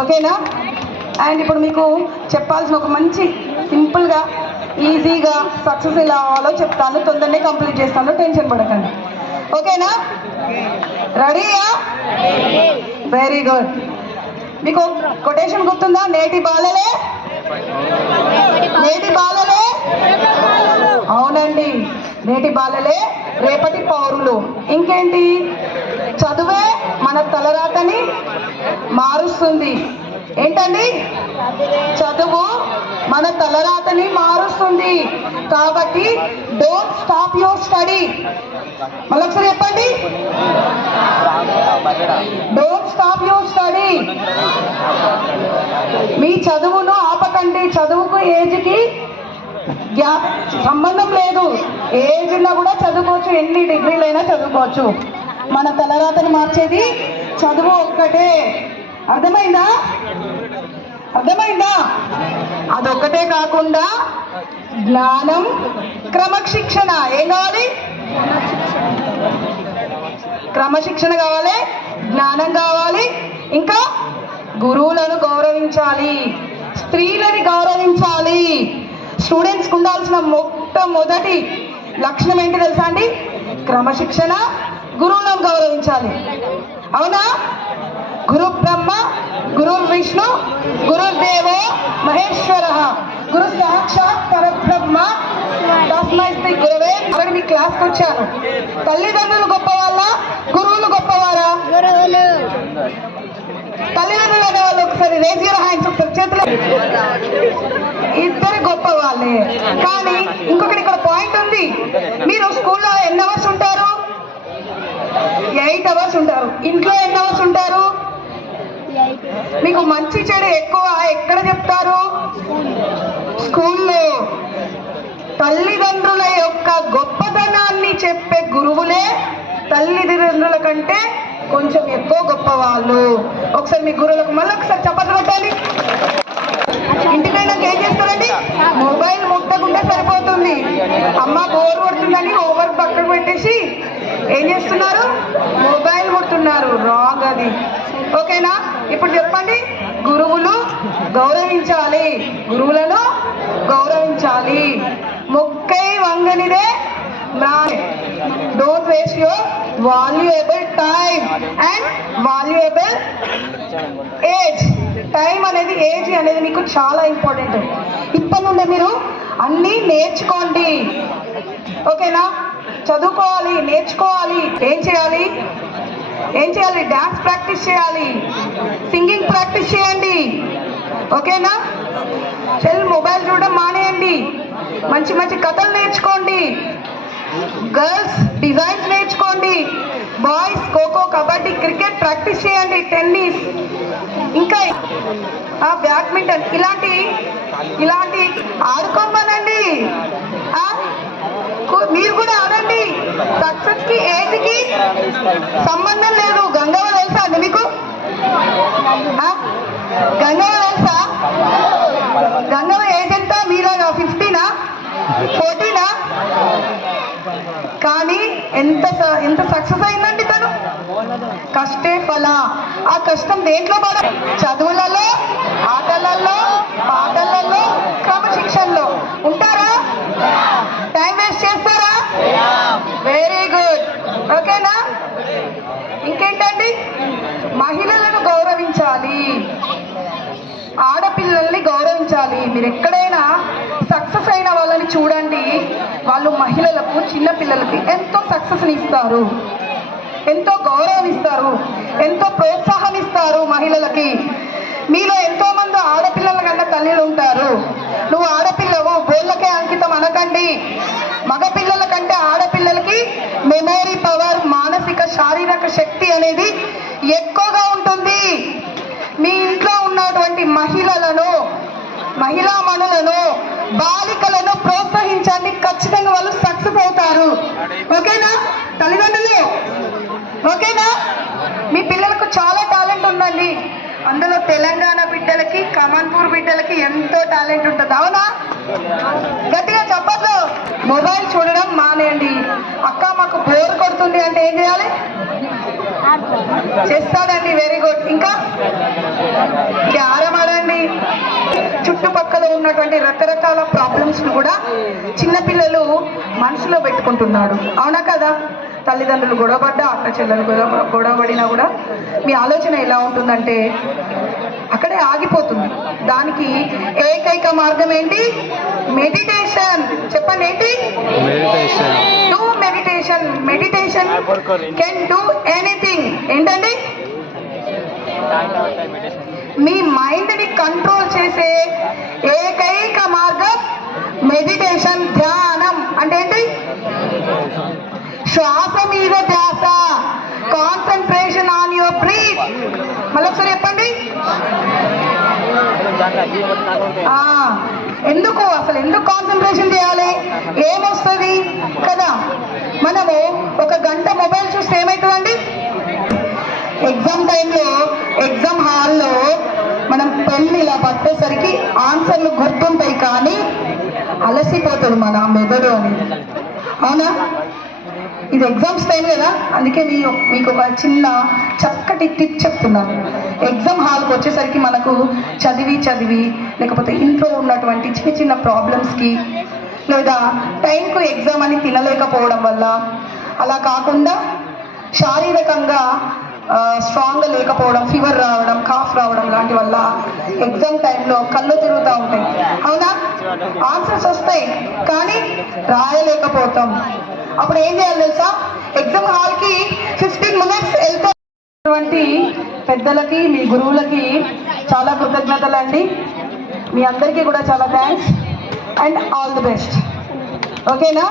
ఓకేనా? అండ్ ఇప్పుడు మీకు చెప్పాల్సిన ఒక మంచి సింపుల్గా ఈజీగా సక్సెస్ ఎలా అవ్వాలో చెప్తాను. తొందరనే కంప్లీట్ చేస్తాను, టెన్షన్ పడకండి. ఓకేనా? రెడీయా? Very good. మీకు కొటేషన్ గుర్తుందా? నేటి బాలలే అవునండి, నేటి బాలలే రేపటి పౌరులు. ఇంకేంటి? చదువే మన తలరాతని మారుస్తుంది. ఏంటండి? చదువు మన తలరాతని మారుస్తుంది. కాబట్టి డోంట్ స్టాప్ యువర్ స్టడీ. మళ్ళొకసారి చెప్పండి, డోంట్ స్టాప్ యువర్ స్టడీ. మీ చదువును ఆపకండి. చదువుకు ఏజ్కి సంబంధం లేదు. ఏజ్ ఉన్నా కూడా చదువుకోవచ్చు, ఎన్ని డిగ్రీలైనా చదువుకోవచ్చు. మన తలరాతను మార్చేది చదువు ఒక్కటే. అర్థమైందా? అదొక్కటే కాకుండా జ్ఞానం, క్రమశిక్షణ. ఏం కావాలి? క్రమశిక్షణ కావాలి, జ్ఞానం కావాలి, ఇంకా గురువులను గౌరవించాలి, స్త్రీలని గౌరవించాలి. స్టూడెంట్స్కి ఉండాల్సిన మొట్టమొదటి లక్షణం ఏంటి తెలుసా అండి? క్రమశిక్షణ, గురువులను గౌరవించాలి. అవునా? గురు బ్రహ్మ, గురు విష్ణు, గురుదేవో మహేశ్వర, గురు సాక్షాత్ పరబ్రహ్మ తస్మై శ్రీ గురవే. అక్కడ మీ క్లాస్కి వచ్చాను. తల్లిదండ్రులు గొప్పవాళ్ళ, గురువులు గొప్పవారా? తల్లిదండ్రులు అనేవాళ్ళు ఒకసారి రేజ్ యువర్ హ్యాండ్స్, ఒకసారి చేతులు. ఇద్దరు గొప్ప వాళ్ళే. కానీ ఇంకొకటి ఇక్కడ పాయింట్ ఉంది. మీరు స్కూల్లో ఎన్ని అవర్స్ ఉంటారు? 8 అవర్స్ ఉంటారు. ఇంట్లో ఎన్ని అవర్స్ ఉంటారు? మీకు మంచి చెడు ఎక్కువ ఎక్కడ చెప్తారు? స్కూల్లో. తల్లిదండ్రుల యొక్క గొప్పతనాన్ని చెప్పే గురువులే తల్లిదండ్రుల కంటే కొంచెం ఎక్కువ గొప్ప వాళ్ళు. ఒకసారి మీ గురువులకు మళ్ళీ ఒకసారి చప్పట్లు కొట్టాలి. ఇంటికైనా ఏం చేస్తారండి? మొబైల్ ముట్టకుండా సరిపోతుంది. అమ్మ బోర్ కొడుతుందని హోంవర్క్ పక్కకు పెట్టేసి ఏం చేస్తున్నారు? మొబైల్ ముడుతున్నారు. రాంగ్ అది. ఓకేనా? ఇప్పుడు చెప్పండి, గురువులు గౌరవించాలి, గురువులను గౌరవించాలి. మొక్కై వంగనిదే don't waste your valuable time and valuable age. Time అనేది, ఏజ్ అనేది మీకు చాలా ఇంపార్టెంట్. ఇప్పటి నుండి మీరు అన్నీ నేర్చుకోండి. ఓకేనా? చదువుకోవాలి, నేర్చుకోవాలి. ఏం చేయాలి? డాన్స్ ప్రాక్టీస్ చేయాలి, సింగింగ్ ప్రాక్టీస్ చేయండి. ఓకేనా? మొబైల్ చూడడం మానేయండి. మంచి మంచి కథలు నేర్చుకోండి. గర్ల్స్ డిజైన్స్ నేర్చుకోండి. Boys kho kho, kabaddi, cricket practice చేయండి. టెన్నిస్, ఇంకా బ్యాడ్మింటన్, ఇలాంటి ఆడుకోమనండి. మీరు కూడా ఆడండి. సక్సెస్ కి ఏజ్ కి సంబంధం లేదు. గంగవ్వ తెలుసా అండి మీకు? గంగవ్వ తెలుసా? గంగవ్వ ఏజ్ ఎంత? మీలాగా 15నా 14నా? కానీ ఎంత సక్సెస్ అయిందండి తను. కష్టే ఫల. ఆ కష్టం దేంట్లో పడ? చదువులలో, ఆటలలో, పాటలలో, క్రమశిక్షణలో ఉంటారా? టైం వేస్ట్ చేస్తారా? Very good. ఓకేనా? ఇంకేంటండి? మహిళలను గౌరవించాలి, ఆడపిల్లల్ని గౌరవించాలి. మీరు ఎక్కడైనా సక్సెస్ అయిన వాళ్ళని చూడండి. వాళ్ళు మహిళలకు, చిన్నపిల్లలకి ఎంతో సక్సెస్ని ఇస్తారు, ఎంతో గౌరవం ఇస్తారు, ఎంతో ప్రోత్సాహం ఇస్తారు మహిళలకి. మీలో ఎంతో మంది ఆడపిల్లల కన్నా తల్లిలు ఉంటారు. నువ్వు ఆడపిల్లవు, బోళ్ళకే అంకితం అనకండి. మగపిల్లల కంటే ఆడపిల్లలకి మెమరీ పవర్, మానసిక శారీరక శక్తి అనేది ఎక్కువగా ఉంటుంది. మీ ఇంట్లో ఉన్నటువంటి మహిళామణులను, బాలికలను ప్రోత్సహించండి. ఖచ్చితంగా వాళ్ళు సక్సెస్ అవుతారు. ఓకేనా తల్లిదండ్రులు? ఓకేనా? మీ పిల్లలకు చాలా టాలెంట్ ఉందండి. అందులో తెలంగాణ బిడ్డలకి, కమన్పూర్ బిడ్డలకి ఎంతో టాలెంట్ ఉంటుంది. అవునా? గట్టిగా చెప్పద్దు. మొబైల్ చూడడం మానేయండి. అక్క మాకు బోర్ కొడుతుంది అంటే ఏం చేయాలి? చేస్తాడండి. Very good. ఇంకా ఉన్నటువంటి రకరకాల ప్రాబ్లమ్స్ను కూడా చిన్నపిల్లలు మనసులో పెట్టుకుంటున్నాడు. అవునా కదా? తల్లిదండ్రులు గొడవపడ్డా, అక్క చెల్లెలు గొడవపడినా కూడా మీ ఆలోచన ఎలా ఉంటుందంటే అక్కడే ఆగిపోతుంది. దానికి ఏకైక మార్గం ఏంటి? మెడిటేషన్. చెప్పండి ఏంటి? Do meditation. Meditation can do anything. ఏంటండి? మీ మైండ్ని కంట్రోల్ చేసే ఏకైక మార్గం మెడిటేషన్, ధ్యానం. అంటే ఏంటి? శ్వాస మీద ధ్యాస, కాన్సన్ట్రేషన్ ఆన్ యువర్ బ్రీత్. మళ్ళీ ఒకసారి చెప్పండి. ఎందుకు కాన్సన్ట్రేషన్ చేయాలి? ఏమొస్తుంది కదా? మనము ఒక గంట మొబైల్ చూస్తే ఏమవుతుందండి? ఎగ్జామ్ టైంలో ఎగ్జామ్ హాల్లో మనం పెన్ను ఇలా పట్టేసరికి ఆన్సర్లు గుర్తుంటాయి, కానీ అలసిపోతుంది మన మెదడు అనేది. అవునా? ఇది ఎగ్జామ్స్ టైం కదా, అందుకే మీకు ఒక చిన్న చక్కటి టిప్ చెప్తున్నాను. ఎగ్జామ్ హాల్కి వచ్చేసరికి మనకు చదివి లేకపోతే ఇంట్లో ఉన్నటువంటి చిన్న చిన్న ప్రాబ్లమ్స్కి, లేదా టైంకు ఎగ్జామ్ అని తినలేకపోవడం వల్ల, అలా కాకుండా శారీరకంగా స్ట్రాంగ్గా లేకపోవడం, ఫీవర్ రావడం, కాఫ్ రావడం లాంటి వల్ల ఎగ్జామ్ టైంలో కళ్ళు తిరుగుతూ ఉంటాయి. అవునా? ఆన్సర్స్ వస్తాయి కానీ రాయలేకపోతాం. అప్పుడు ఏం చేయాలి తెలుసా? ఎగ్జామ్ హాల్కి 15 minutes వెళ్తున్నటువంటి పెద్దలకి, మీ గురువులకి చాలా కృతజ్ఞతలు అండి. మీ అందరికీ కూడా చాలా thanks and all the best. ఓకేనా?